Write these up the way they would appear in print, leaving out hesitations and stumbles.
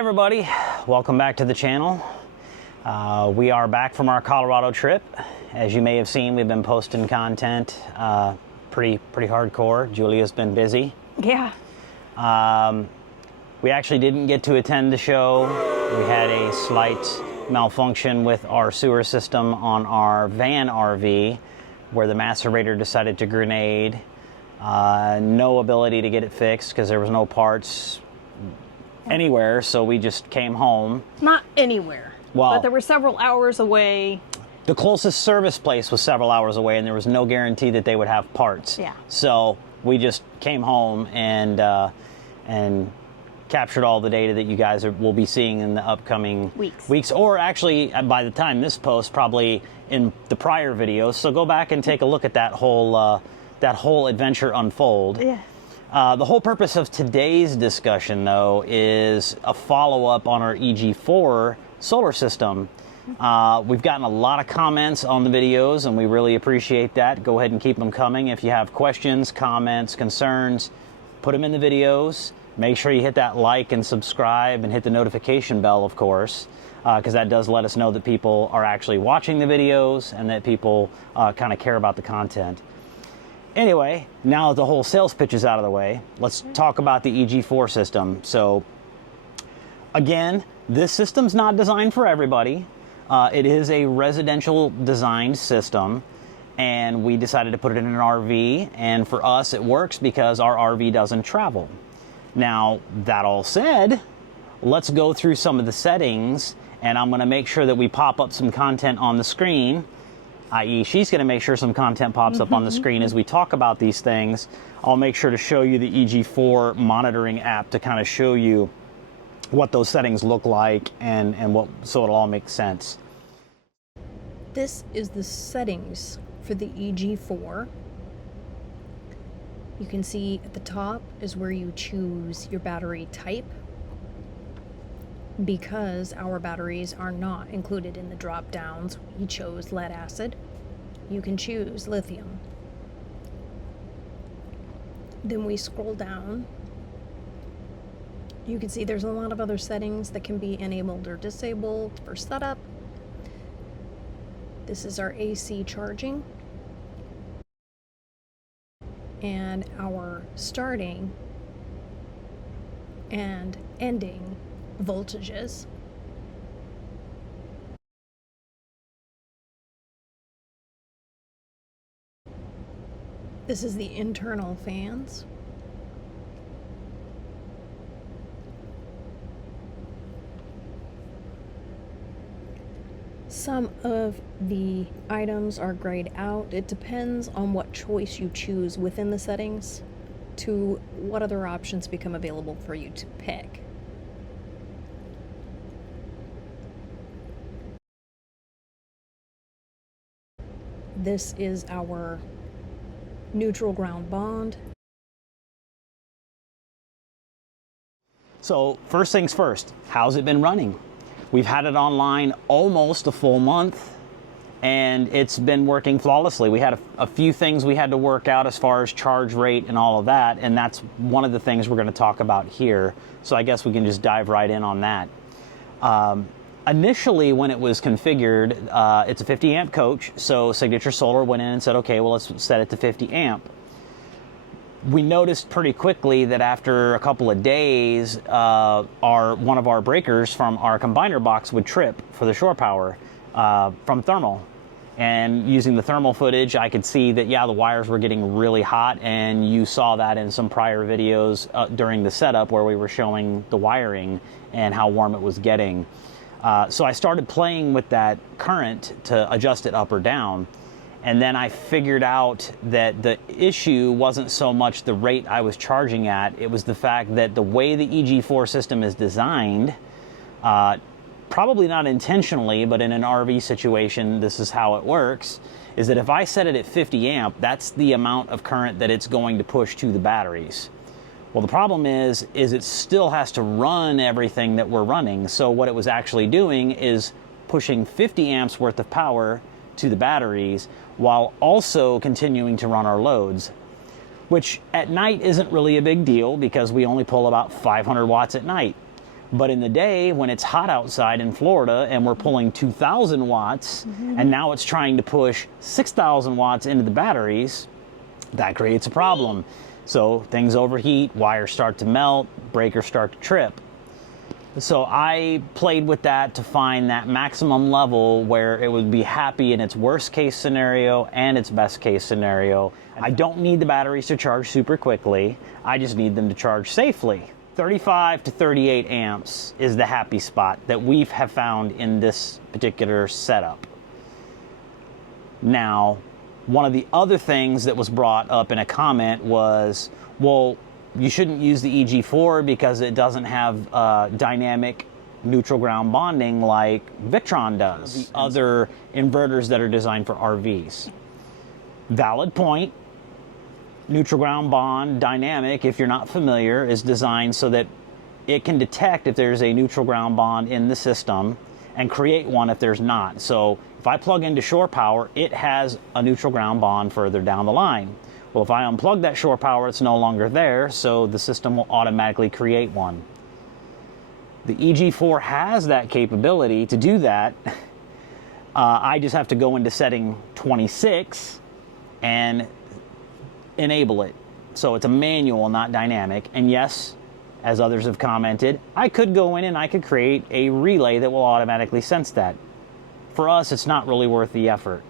everybody, welcome back to the channel. We are back from our Colorado trip. As you may have seen, we've been posting content pretty hardcore. Julia's been busy. Yeah. We actually didn't get to attend the show. We had a slight malfunction with our sewer system on our van RV where the macerator decided to grenade. No ability to get it fixed because there was no parts anywhere, so we just came home. Not anywhere, well, but there were several hours away. The closest service place was several hours away, and there was no guarantee that they would have parts. Yeah. So we just came home and captured all the data that you guys will be seeing in the upcoming weeks, or actually by the time this posts, probably in the prior videos. So go back and take a look at that whole adventure unfold. Yeah. The whole purpose of today's discussion, though, is a follow-up on our EG4 solar system. We've gotten a lot of comments on the videos, and we really appreciate that. Go ahead and keep them coming. If you have questions, comments, concerns, put them in the videos. Make sure you hit that like and subscribe and hit the notification bell, of course, because that does let us know that people are actually watching the videos and that people kind of care about the content. Anyway, now that the whole sales pitch is out of the way, let's talk about the EG4 system. So, again, this system's not designed for everybody. It is a residential designed system, and we decided to put it in an RV, and for us it works because our RV doesn't travel. Now, that all said, let's go through some of the settings, and I'm going to make sure that we pop up some content on the screen, i.e. she's going to make sure some content pops up on the screen as we talk about these things. I'll make sure to show you the EG4 monitoring app to kind of show you what those settings look like and what, so it'll all make sense. This is the settings for the EG4. You can see at the top is where you choose your battery type. Because our batteries are not included in the drop downs, we chose lead acid. You can choose lithium. Then we scroll down. You can see there's a lot of other settings that can be enabled or disabled for setup. This is our AC charging and our starting and ending voltages. This is the internal fans. Some of the items are grayed out. It depends on what choice you choose within the settings to what other options become available for you to pick. This is our neutral ground bond. So first things first, how's it been running? We've had it online almost a full month, and it's been working flawlessly. We had a few things we had to work out as far as charge rate and all of that, and that's one of the things we're going to talk about here. So I guess we can just dive right in on that. Initially, when it was configured, it's a 50 amp coach, so Signature Solar went in and said, okay, well, let's set it to 50 amp. We noticed pretty quickly that after a couple of days, one of our breakers from our combiner box would trip for the shore power from thermal. And using the thermal footage, I could see that, yeah, the wires were getting really hot, and you saw that in some prior videos during the setup where we were showing the wiring and how warm it was getting. So I started playing with that current to adjust it up or down, and then I figured out that the issue wasn't so much the rate I was charging at, it was the fact that the way the EG4 system is designed, probably not intentionally, but in an RV situation, this is how it works, is that if I set it at 50 amp, that's the amount of current that it's going to push to the batteries. Well, the problem is it still has to run everything that we're running. So what it was actually doing is pushing 50 amps worth of power to the batteries while also continuing to run our loads, which at night isn't really a big deal because we only pull about 500 watts at night. But in the day, when it's hot outside in Florida and we're pulling 2,000 watts, and now it's trying to push 6,000 watts into the batteries, that creates a problem. So things overheat, wires start to melt, breakers start to trip. So I played with that to find that maximum level where it would be happy in its worst case scenario and its best case scenario. I don't need the batteries to charge super quickly. I just need them to charge safely. 35 to 38 amps is the happy spot that we have found in this particular setup. Now, one of the other things that was brought up in a comment was, well, you shouldn't use the EG4 because it doesn't have dynamic neutral ground bonding like Victron does, the other inverters that are designed for RVs. Valid point. Neutral ground bond dynamic, if you're not familiar, is designed so that it can detect if there's a neutral ground bond in the system and create one if there's not. So if I plug into shore power, it has a neutral ground bond further down the line. Well, if I unplug that shore power, it's no longer there, so the system will automatically create one. The EG4 has that capability to do that. I just have to go into setting 26 and enable it. So it's a manual, not dynamic. And yes, as others have commented, I could go in and I could create a relay that will automatically sense that. For us, it's not really worth the effort.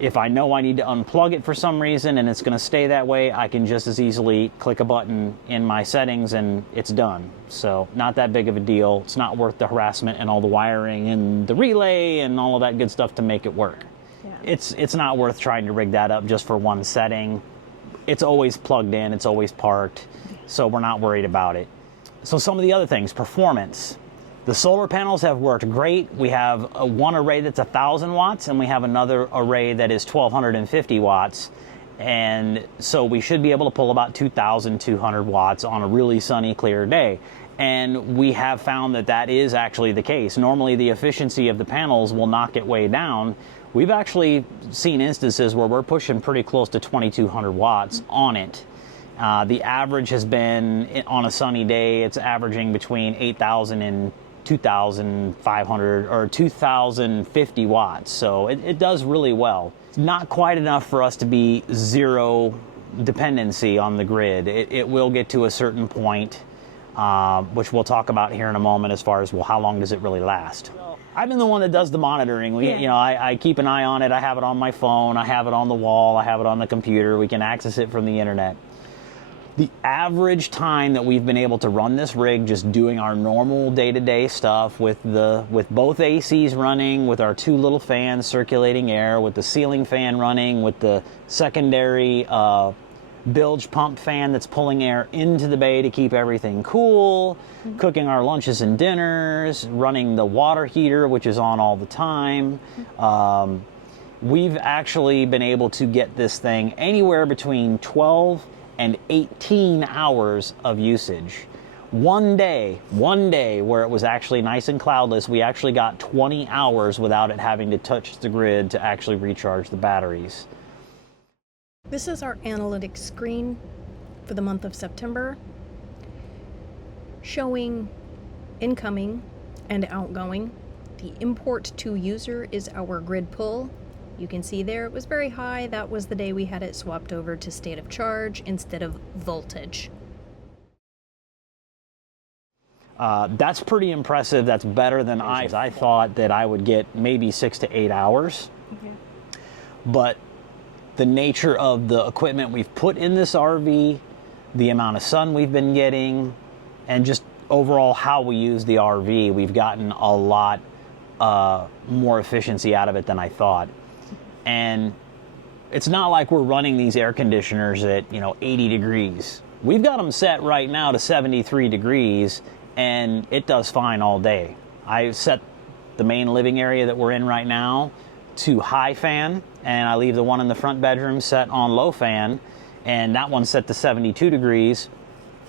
If I know I need to unplug it for some reason and it's going to stay that way, I can just as easily click a button in my settings and it's done. So not that big of a deal. It's not worth the harassment and all the wiring and the relay and all of that good stuff to make it work. Yeah. It's not worth trying to rig that up just for one setting. It's always plugged in, it's always parked, so we're not worried about it. So some of the other things, performance. The solar panels have worked great. We have one array that's 1,000 watts and we have another array that is 1,250 watts. And so we should be able to pull about 2,200 watts on a really sunny, clear day. And we have found that that is actually the case. Normally the efficiency of the panels will knock it way down. We've actually seen instances where we're pushing pretty close to 2,200 watts on it. The average has been, on a sunny day, it's averaging between 8,000 and 2,500 or 2,050 watts. So it does really well. It's not quite enough for us to be zero dependency on the grid. It will get to a certain point, which we'll talk about here in a moment as far as, well, how long does it really last? I've been the one that does the monitoring. You know, I keep an eye on it. I have it on my phone. I have it on the wall. I have it on the computer. We can access it from the internet. The average time that we've been able to run this rig just doing our normal day-to-day stuff with both ACs running, with our two little fans circulating air, with the ceiling fan running, with the secondary bilge pump fan that's pulling air into the bay to keep everything cool, cooking our lunches and dinners, running the water heater, which is on all the time. We've actually been able to get this thing anywhere between 12 and 18 hours of usage. One day where it was actually nice and cloudless, we actually got 20 hours without it having to touch the grid to actually recharge the batteries. This is our analytics screen for the month of September, showing incoming and outgoing. The import to user is our grid pull. You can see there it was very high. That was the day we had it swapped over to state of charge instead of voltage. That's pretty impressive. That's better than I thought that I would get maybe 6 to 8 hours. Okay. But the nature of the equipment we've put in this RV, the amount of sun we've been getting, and just overall how we use the RV, we've gotten a lot more efficiency out of it than I thought. And it's not like we're running these air conditioners at 80 degrees. We've got them set right now to 73 degrees and it does fine all day. I set the main living area that we're in right now to high fan, and I leave the one in the front bedroom set on low fan, and that one's set to 72 degrees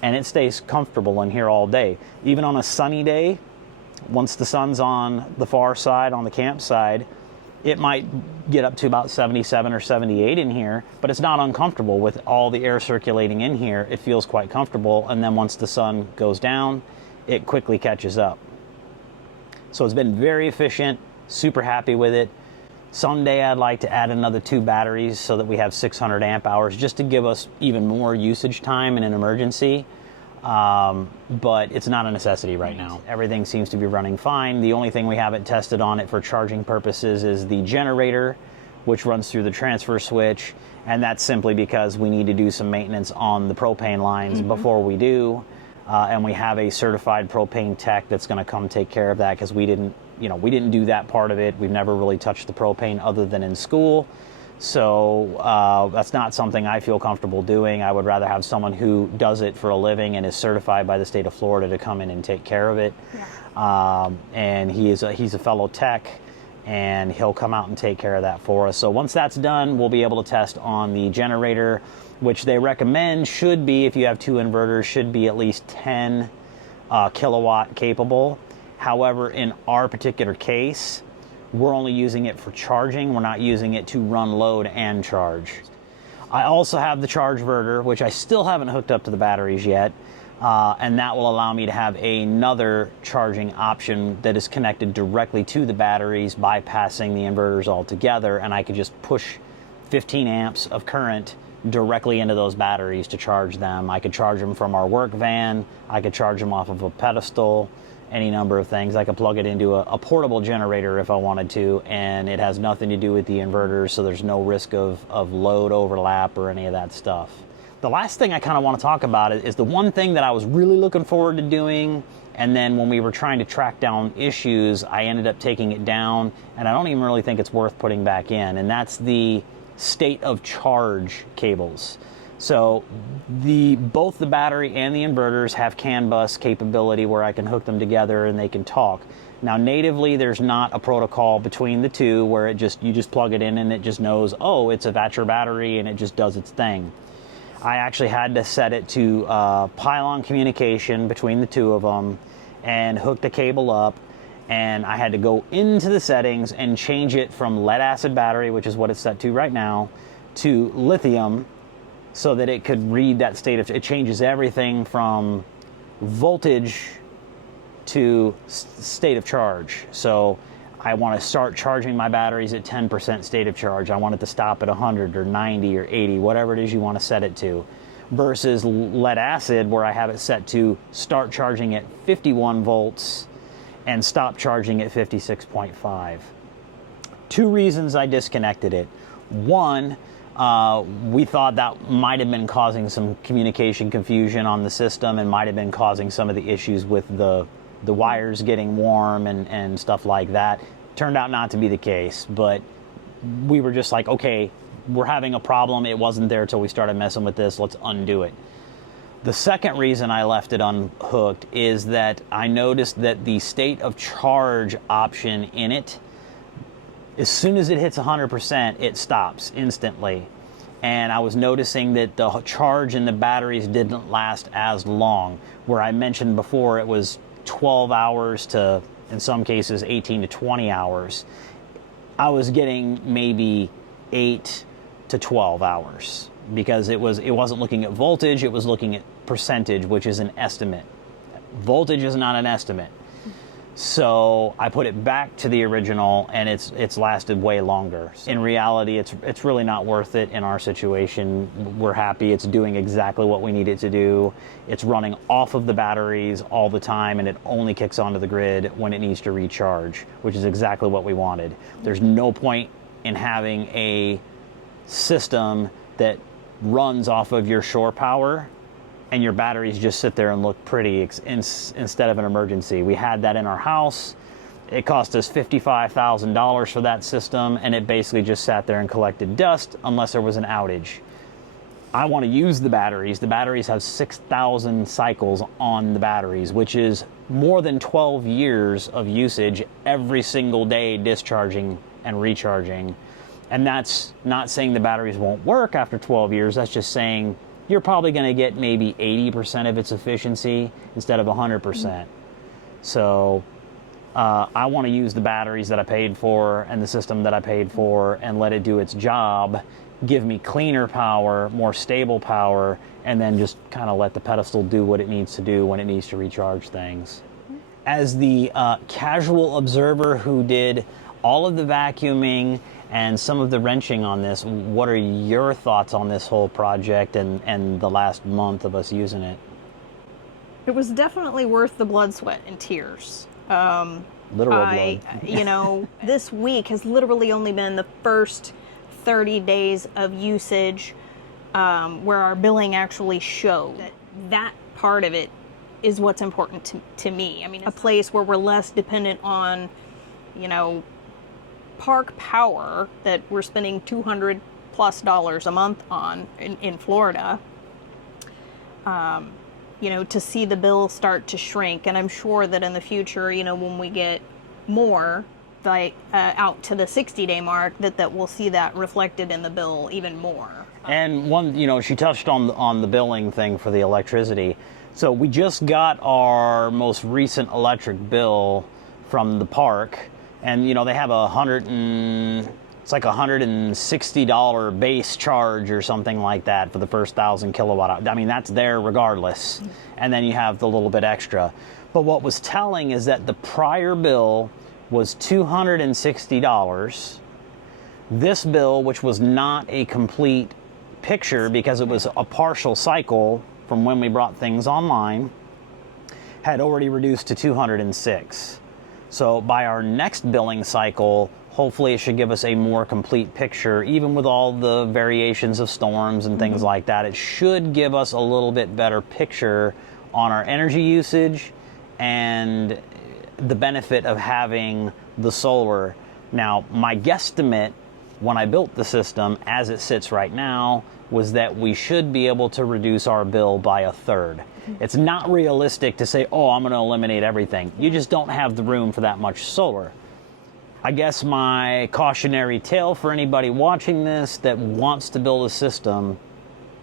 and it stays comfortable in here all day. Even on a sunny day, once the sun's on the far side, on the campsite, it might get up to about 77 or 78 in here, but it's not uncomfortable with all the air circulating in here. It feels quite comfortable, and then once the sun goes down, it quickly catches up. So it's been very efficient, super happy with it. Someday I'd like to add another 2 batteries so that we have 600 amp hours just to give us even more usage time in an emergency. But it's not a necessity right now. Everything seems to be running fine. The only thing we haven't tested on it for charging purposes is the generator, which runs through the transfer switch. And that's simply because we need to do some maintenance on the propane lines before we do. And we have a certified propane tech that's going to come take care of that, because we didn't do that part of it. We've never really touched the propane other than in school. So that's not something I feel comfortable doing. I would rather have someone who does it for a living and is certified by the state of Florida to come in and take care of it. Yeah. And he's a fellow tech, and he'll come out and take care of that for us. So once that's done, we'll be able to test on the generator, which they recommend should be, if you have 2 inverters, should be at least 10 kilowatt capable. However, in our particular case, we're only using it for charging. We're not using it to run load and charge. I also have the charge inverter, which I still haven't hooked up to the batteries yet. And that will allow me to have another charging option that is connected directly to the batteries, bypassing the inverters altogether. And I could just push 15 amps of current directly into those batteries to charge them. I could charge them from our work van. I could charge them off of a pedestal. Any number of things. I could plug it into a portable generator if I wanted to, and it has nothing to do with the inverters, so there's no risk of load overlap or any of that stuff. The last thing I kind of want to talk about is the one thing that I was really looking forward to doing, and then when we were trying to track down issues, I ended up taking it down, and I don't even really think it's worth putting back in, and that's the state of charge cables. So both the battery and the inverters have CAN bus capability where I can hook them together and they can talk. Now natively there's not a protocol between the two where you just plug it in and it just knows, oh, it's a Vatra battery, and it just does its thing. I actually had to set it to pylon communication between the two of them and hook the cable up, and I had to go into the settings and change it from lead acid battery, which is what it's set to right now, to lithium, so that it could read that state of, it changes everything from voltage to state of charge. So I want to start charging my batteries at 10% state of charge. I want it to stop at 100 or 90 or 80, whatever it is you want to set it to. Versus lead acid, where I have it set to start charging at 51 volts and stop charging at 56.5. 2 reasons I disconnected it. One, we thought that might have been causing some communication confusion on the system and might have been causing some of the issues with the wires getting warm and stuff like that. Turned out not to be the case, but we were just like, okay, we're having a problem. It wasn't there till we started messing with this. Let's undo it. The second reason I left it unhooked is that I noticed that the state of charge option in it, as soon as it hits 100%, it stops instantly. And I was noticing that the charge in the batteries didn't last as long. Where I mentioned before it was 12 hours to, in some cases, 18 to 20 hours. I was getting maybe 8 to 12 hours because it wasn't looking at voltage, it was looking at percentage, which is an estimate. Voltage is not an estimate. So I put it back to the original, and it's lasted way longer. In reality, it's really not worth it in our situation. We're happy. It's doing exactly what we need it to do. It's running off of the batteries all the time, and it only kicks onto the grid when it needs to recharge, which is exactly what we wanted. There's no point in having a system that runs off of your shore power and your batteries just sit there and look pretty instead of an emergency. We had that in our house. It cost us $55,000 for that system, and it basically just sat there and collected dust unless there was an outage. I want to use the batteries. The batteries have 6,000 cycles on the batteries, which is more than 12 years of usage every single day, discharging and recharging. And that's not saying the batteries won't work after 12 years. That's just saying you're probably going to get maybe 80% of its efficiency instead of 100%. So I want to use the batteries that I paid for and the system that I paid for and let it do its job, give me cleaner power, more stable power, and then just kind of let the pedestal do what it needs to do when it needs to recharge things. As the casual observer who did all of the vacuuming and some of the wrenching on this, what are your thoughts on this whole project and the last month of us using it? It was definitely worth the blood, sweat, and tears. Literal blood. You know, this week has literally only been the first 30 days of usage where our billing actually showed. That part of it is what's important to me. I mean, a place where we're less dependent on, you know, park power that we're spending $200+ a month on in Florida. You know, to see the bill start to shrink. And I'm sure that in the future, you know, when we get more, like out to the 60-day mark, that we'll see that reflected in the bill even more. And one, you know, she touched on the billing thing for the electricity. So we just got our most recent electric bill from the park, and you know, they have it's like $160 base charge or something like that for the first 1,000 kilowatt hours. I mean, that's there regardless. And then you have the little bit extra. But what was telling is that the prior bill was $260. This bill, which was not a complete picture because it was a partial cycle from when we brought things online, had already reduced to $206. So by our next billing cycle, hopefully it should give us a more complete picture, even with all the variations of storms and things like that. It should give us a little bit better picture on our energy usage and the benefit of having the solar. Now, my guesstimate when I built the system, as it sits right now, was that we should be able to reduce our bill by 1/3. It's not realistic to say, oh, I'm going to eliminate everything. You just don't have the room for that much solar. I guess my cautionary tale for anybody watching this that wants to build a system,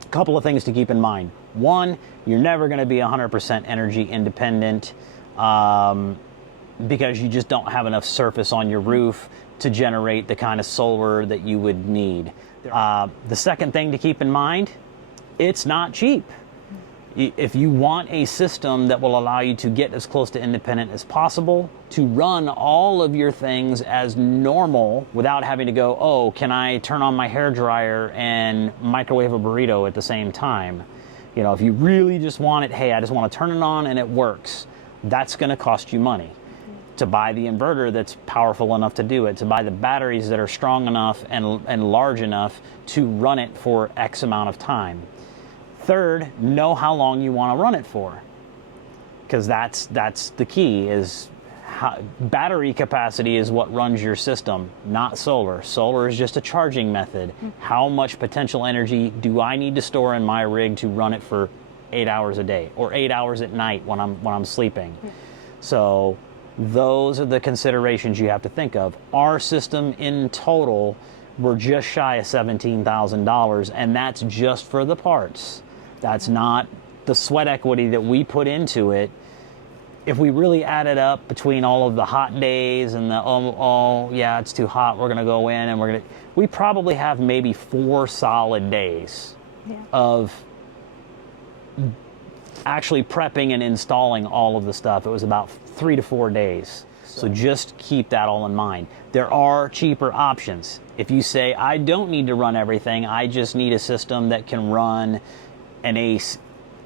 a couple of things to keep in mind. One, you're never going to be 100% energy independent because you just don't have enough surface on your roof to generate the kind of solar that you would need. The second thing to keep in mind, it's not cheap. If you want a system that will allow you to get as close to independent as possible, to run all of your things as normal without having to go, oh, can I turn on my hairdryer and microwave a burrito at the same time? You know, if you really just want it, hey, I just want to turn it on and it works, that's going to cost you money. To buy the inverter that's powerful enough to do it, to buy the batteries that are strong enough and large enough to run it for X amount of time. Third, know how long you want to run it for, because that's the key. Is battery capacity is what runs your system, not solar. Solar is just a charging method. How much potential energy do I need to store in my rig to run it for 8 hours a day or 8 hours at night when I'm sleeping? So those are the considerations you have to think of. Our system in total, we're just shy of $17,000, and that's just for the parts. That's not the sweat equity that we put into it. If we really add it up between all of the hot days and the, oh yeah, it's too hot, we're gonna go in and we probably have maybe 4 solid days of actually prepping and installing all of the stuff. It was about 3 to 4 days. So just keep that all in mind. There are cheaper options. If you say, I don't need to run everything, I just need a system that can run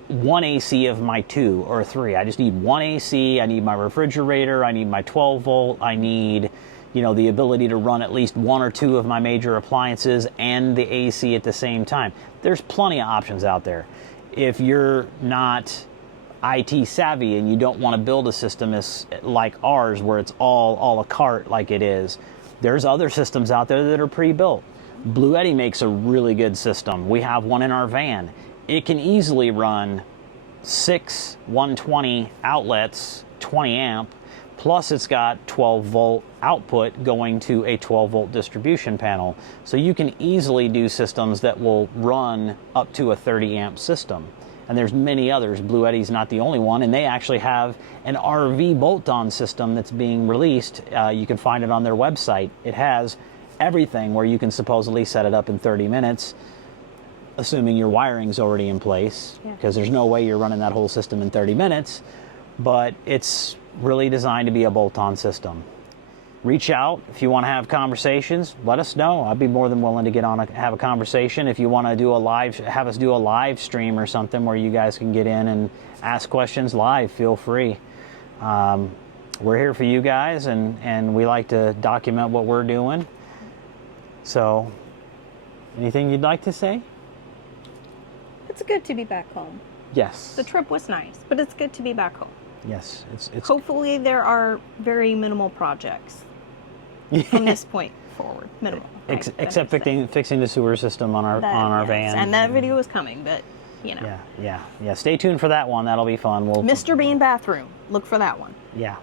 one AC of my 2 or 3. I just need one AC, I need my refrigerator, I need my 12 volt, I need, you know, the ability to run at least 1 or 2 of my major appliances and the AC at the same time. There's plenty of options out there. If you're not IT savvy and you don't want to build a system like ours where it's all a la carte like it is, there's other systems out there that are pre-built. Blue Eddy makes a really good system. We have one in our van. It can easily run 6 120 outlets, 20 amp, plus it's got 12 volt output going to a 12 volt distribution panel. So you can easily do systems that will run up to a 30 amp system. and there's many others. Blue Eddy's not the only one, and they actually have an RV bolt-on system that's being released. You can find it on their website. It has everything where you can supposedly set it up in 30 minutes, assuming your wiring's already in place, because there's no way you're running that whole system in 30 minutes, but it's really designed to be a bolt-on system. Reach out if you want to have conversations. Let us know. I'd be more than willing to get on have a conversation. If you want to do have us do a live stream or something where you guys can get in and ask questions live, feel free. We're here for you guys, and we like to document what we're doing. So, anything you'd like to say? It's good to be back home. Yes. The trip was nice, but it's good to be back home. Yes. It's Hopefully there are very minimal projects from this point forward. Minimal. except fixing the sewer system on our van. And that video is coming, but you know. Yeah. Stay tuned for that one. That'll be fun. Mr. Bean bathroom. Look for that one. Yeah.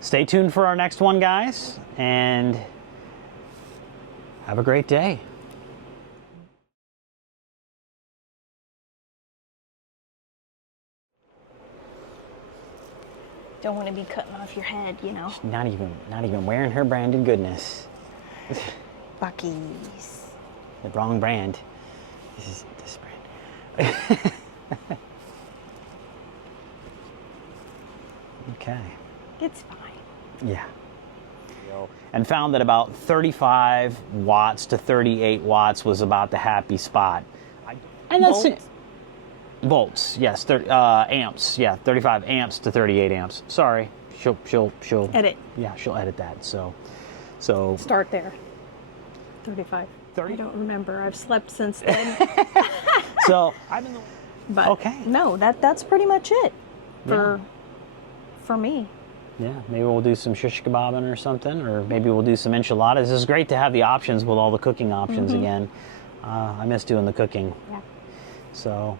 Stay tuned for our next one, guys, and have a great day. Don't want to be cutting off your head, you know. Not even wearing her branded goodness. Buc-ee's. The wrong brand. This is this brand. Okay. It's fine. Yeah. And found that about 35 watts to 38 watts was about the happy spot. And that's Volts? Volts, yes. Amps, yeah. 35 amps to 38 amps. Sorry, she'll Edit. Yeah, she'll edit that. So Start there. 35. 30? I don't remember. I've slept since then. so But okay. No, that's pretty much it for me. Yeah, maybe we'll do some shish kebabbing or something, or maybe we'll do some enchiladas. It's great to have the options with all the cooking options again. I miss doing the cooking. Yeah. So.